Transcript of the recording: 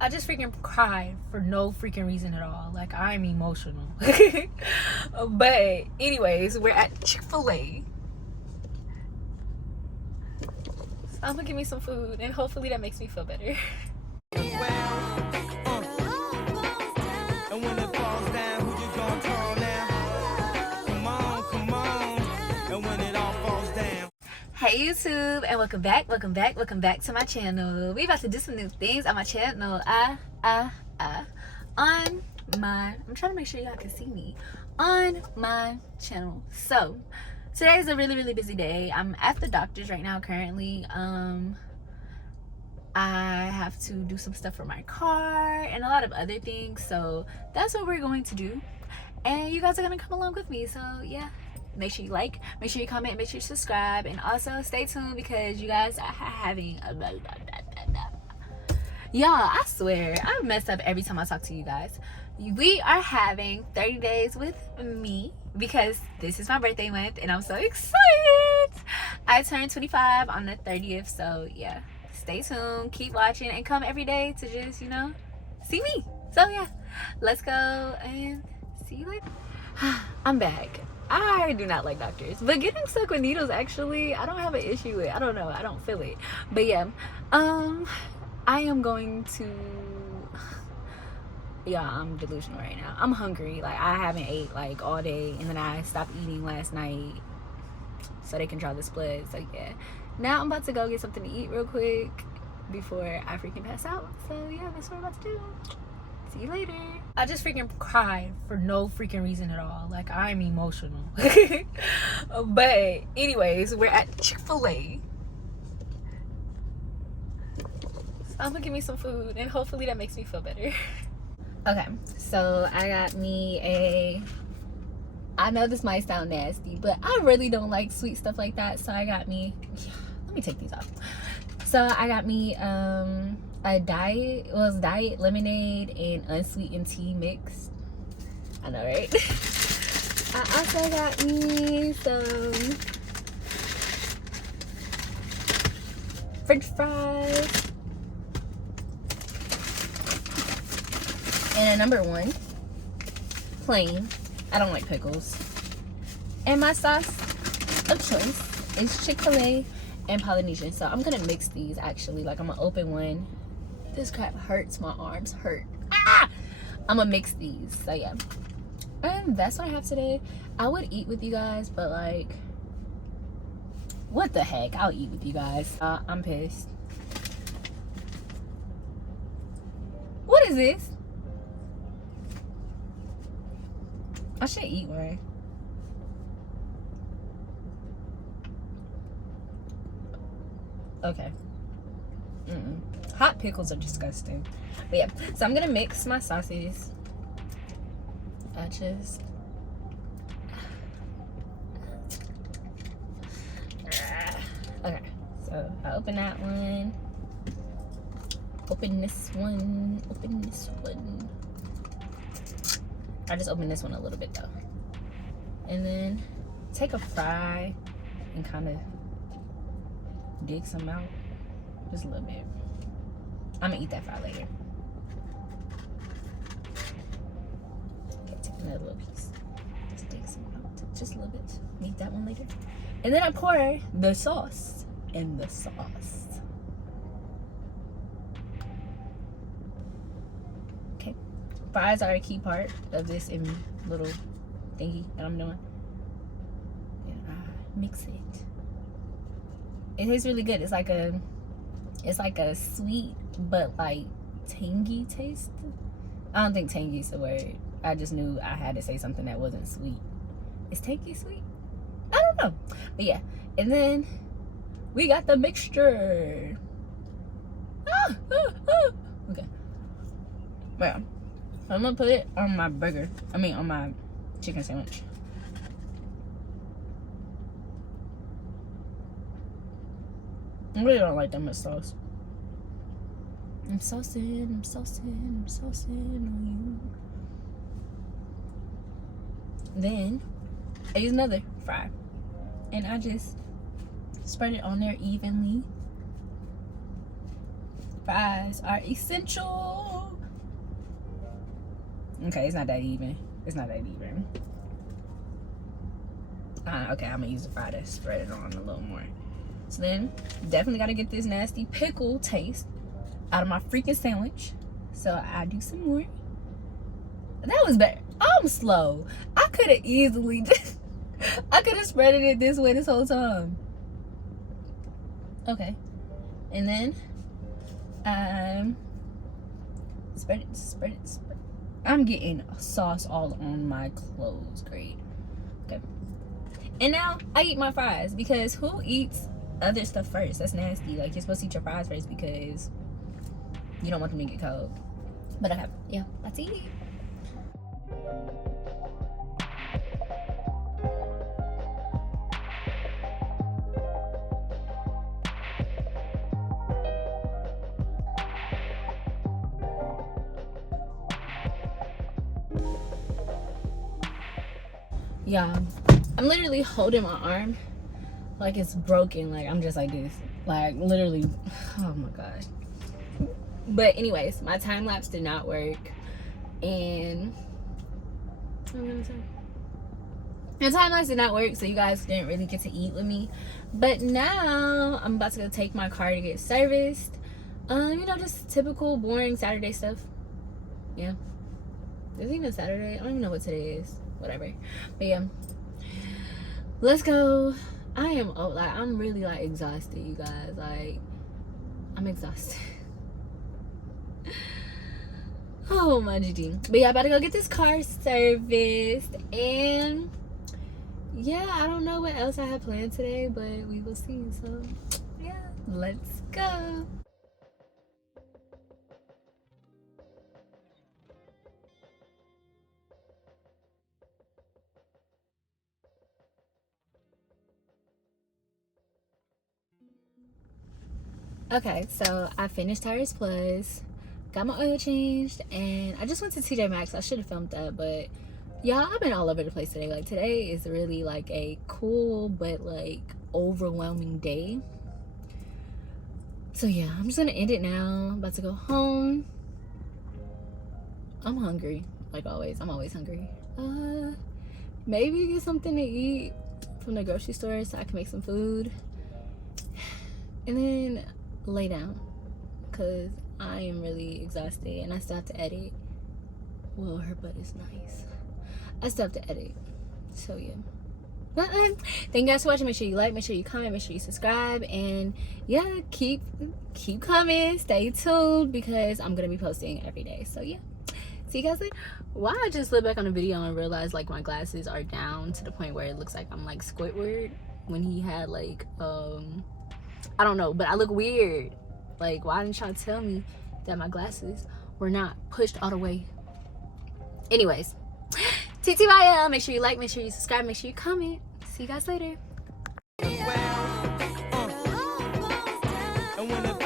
I just freaking cried for no freaking reason at all. Like, I'm emotional. But anyways, we're at Chick-Fil-A. So I'm gonna get me some food and hopefully that makes me feel better. And when it falls down, who you gonna call now? Come on, come on. And when it all falls down. Hey YouTube, and welcome back to my channel. We about to do some new things on my channel. I'm trying to make sure y'all can see me on my channel. So today's a really busy day. I'm at the doctor's right now currently. I have to do some stuff for my car and a lot of other things, so that's what we're going to do, and you guys are gonna come along with me. So yeah, make sure you like, make sure you comment, make sure you subscribe, and also stay tuned because you guys are having a y'all, I swear I mess up every time I talk to you guys. We are having 30 days with me because this is my birthday month and I'm so excited. I turned 25 on the 30th, so yeah, stay tuned, keep watching, and come every day to just, you know, see me. So yeah, let's go and see you later. I'm back. I do not like doctors, but getting stuck with needles, actually, I don't have an issue with. I don't know, I don't feel it. But yeah, I am going to, yeah, I'm delusional right now. I'm hungry. Like, I haven't ate like all day, and then I stopped eating last night so they can draw this blood. So yeah, now I'm about to go get something to eat real quick before I freaking pass out. So yeah, that's what I'm about to do. See you later. I just freaking cried for no freaking reason at all. Like, I'm emotional. But anyways, we're at Chick-Fil-A. So I'm gonna get me some food and hopefully that makes me feel better. Okay, so I got me I know this might sound nasty, but I really don't like sweet stuff like that. So I got me, let me take these off. So I got me a diet lemonade and unsweetened tea mix. I know, right? I also got me some French fries and a number one plain. I don't like pickles. And my sauce of choice is Chick-Fil-A and Polynesian. So I'm gonna mix these actually. Like, I'm gonna open one. This crap hurts, my arms hurt. I'm gonna mix these. So yeah, and that's what I have today. I would eat with you guys, but like, what the heck, I'll eat with you guys. I'm pissed. What is this? I should eat one. Okay. Hot pickles are disgusting. But yeah, so I'm gonna mix my sauces. Okay, so I open that one. Open this one. Open this one. I just opened this one a little bit though. And then take a fry and kind of dig some out. Just a little bit. I'm gonna eat that fry later. Okay, take another little piece. Just dig some out. Just a little bit. Eat that one later. And then I pour the sauce in the sauce. Okay. Fries are a key part of this little thingy that I'm doing. And I mix it. It tastes really good. It's like a sweet but like tangy taste. I don't think tangy is the word. I just knew I had to say something that wasn't sweet. Is tangy sweet? I don't know. But yeah. And then we got the mixture. Okay. Well, I'm gonna put it on my burger. On my chicken sandwich. I really don't like that much sauce. I'm saucing on you. Then I use another fry and I just spread it on there evenly. Fries are essential. Okay, it's not that even. It's not that even. Okay, I'm gonna use the fry to spread it on a little more. So then, definitely gotta get this nasty pickle taste out of my freaking sandwich. So I do some more. That was better. I'm slow. I could have easily I could have spreaded it this way this whole time. Okay. And then spread it. I'm getting sauce all on my clothes. Great. Okay. And now I eat my fries, because who eats other stuff first? That's nasty. Like, you're supposed to eat your fries first because you don't want them to get cold. But okay, yeah, let's eat it. Yeah, I'm literally holding my arm like it's broken. Like, I'm just like this. Like, literally. Oh my god. But anyways, my time lapse did not work, and my time lapse did not work, so you guys didn't really get to eat with me. But now I'm about to go take my car to get serviced. You know, just typical boring Saturday stuff. Yeah, is it even Saturday? I don't even know what today is. Whatever. But yeah, let's go. I am like, I'm really like exhausted, you guys. Like, I'm exhausted. Oh my GD. But yeah, I'm about to go get this car serviced, and yeah, I don't know what else I have planned today, but we will see. So yeah, let's go. Okay, so I finished Tires Plus, got my oil changed, and I just went to TJ Maxx. I should have filmed that, but y'all, I've been all over the place today. Like, today is really like a cool but like overwhelming day. So yeah, I'm just gonna end it now. I'm about to go home. I'm hungry, like always. I'm always hungry. Maybe get something to eat from the grocery store so I can make some food, and then lay down, because I am really exhausted and I still have to edit. Well, her butt is nice. I still have to edit. So yeah. But thank you guys for watching. Make sure you like, make sure you comment, make sure you subscribe, and yeah, keep coming. Stay tuned, because I'm gonna be posting every day. So yeah, see you guys later. Why I just look back on the video and realize like my glasses are down to the point where it looks like I'm like Squidward when he had like I don't know, but I look weird. Like, why didn't y'all tell me that my glasses were not pushed all the way? Anyways, TTYL. Make sure you like, make sure you subscribe, make sure you comment. See you guys later. And when the